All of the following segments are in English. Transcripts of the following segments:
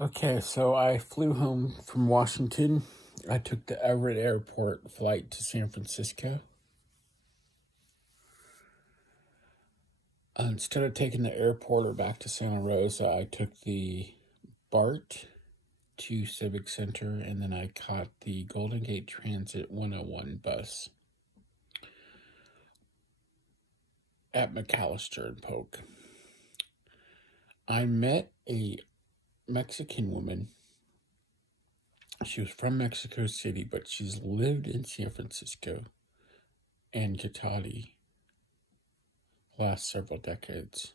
Okay, so I flew home from Washington. I took the Everett Airport flight to San Francisco. Instead of taking the airport or back to Santa Rosa, I took the Bart to Civic Center, and then I caught the Golden Gate Transit 101 bus at McAllister and Polk. I met a Mexican woman. She was from Mexico City, but she's lived in San Francisco and Cotati the last several decades.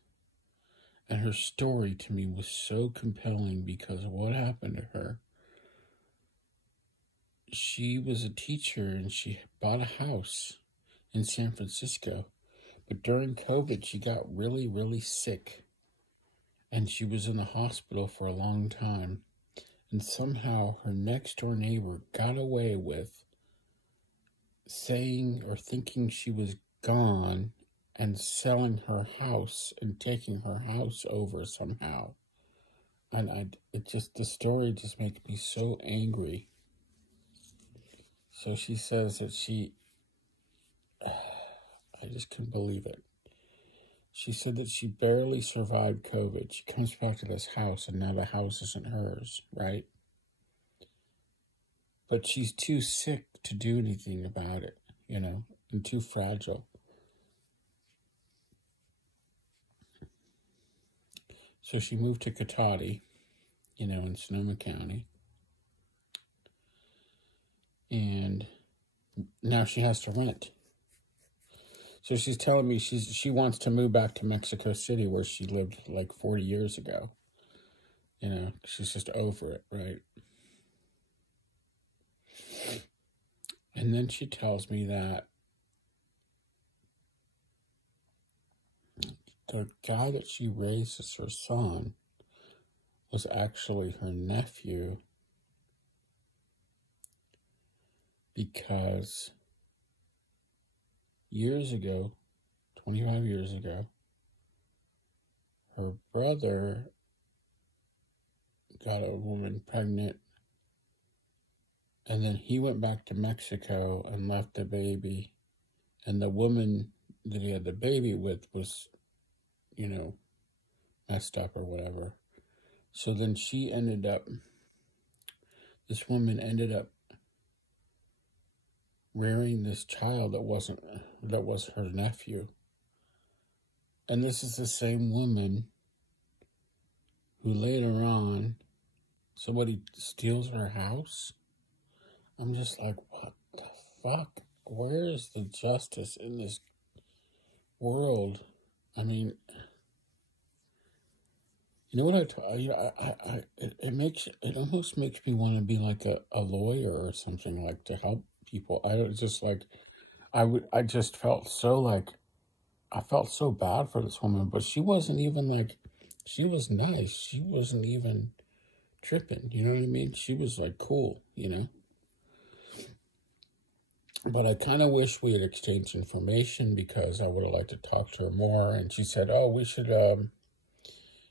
And her story to me was so compelling because of what happened to her. She was a teacher and she bought a house in San Francisco. But during COVID, she got really, really sick. And she was in the hospital for a long time. And somehow her next door neighbor got away with saying or thinking she was gone and selling her house and taking her house over somehow. And the story just makes me so angry. So she says that I just couldn't believe it. She said that she barely survived COVID. She comes back to this house and now the house isn't hers, right? But she's too sick to do anything about it, and too fragile. So she moved to Cotati, in Sonoma County. And now she has to rent. So she's telling me she wants to move back to Mexico City where she lived like 40 years ago. She's just over it, right? And then she tells me that the guy that she raised as her son was actually her nephew, because years ago, 25 years ago, her brother got a woman pregnant, and then he went back to Mexico and left the baby, and the woman that he had the baby with was, messed up or whatever. So then this woman ended up rearing this child that was her nephew. And this is the same woman who later on, somebody steals her house. I'm just like, what the fuck? Where is the justice in this world? I mean, you know what it almost makes me want to be like a lawyer or something, like to help people. I just felt I felt so bad for this woman, but she wasn't even she was nice. She wasn't even tripping, you know what I mean? She was cool, But I kind of wish we had exchanged information because I would have liked to talk to her more. And she said, oh, we should go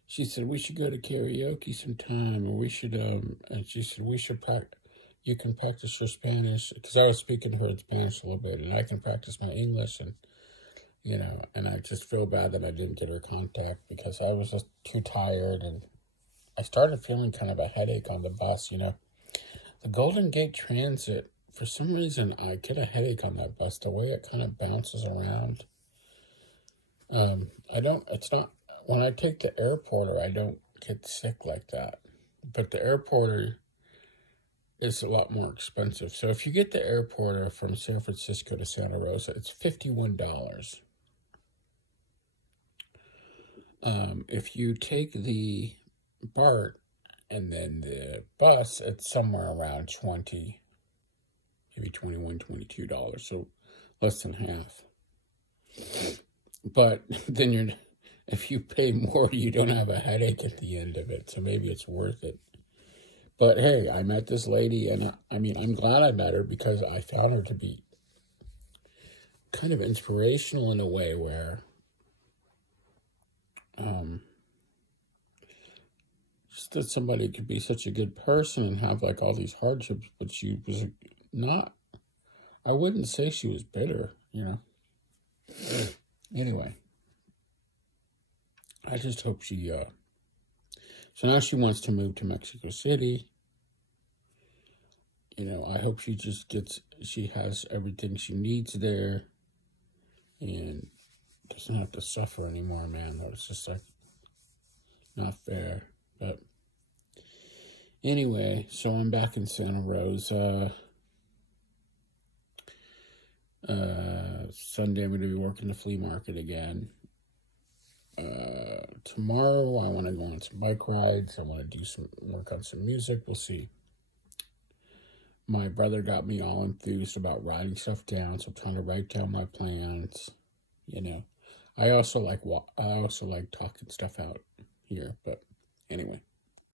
to karaoke sometime, and we should, and she said, you can practice your Spanish, because I was speaking to her in Spanish a little bit, and I can practice my English, and, and I just feel bad that I didn't get her contact, because I was just too tired, and I started feeling kind of a headache on the bus, The Golden Gate Transit, for some reason, I get a headache on that bus, the way it kind of bounces around. When I take the airporter, I don't get sick like that. But the airporter is a lot more expensive. So if you get the airporter from San Francisco to Santa Rosa, it's $51. If you take the BART and then the bus, it's somewhere around $20, maybe $21, $22, so less than half. But then if you pay more, you don't have a headache at the end of it, so maybe it's worth it. But hey, I met this lady, and I'm glad I met her, because I found her to be kind of inspirational in a way where that somebody could be such a good person and have like all these hardships, but she was not. I wouldn't say she was bitter, you know. Anyway, I just hope she. So now she wants to move to Mexico City. You know, I hope she just she has everything she needs there, and doesn't have to suffer anymore, man. That was just like not fair. But anyway, so I'm back in Santa Rosa. Sunday I'm going to be working the flea market again. Tomorrow I want to go on some bike rides. I want to do some work on some music. We'll see. My brother got me all enthused about writing stuff down, so I'm trying to write down my plans. You know, I also like talking stuff out here. But anyway.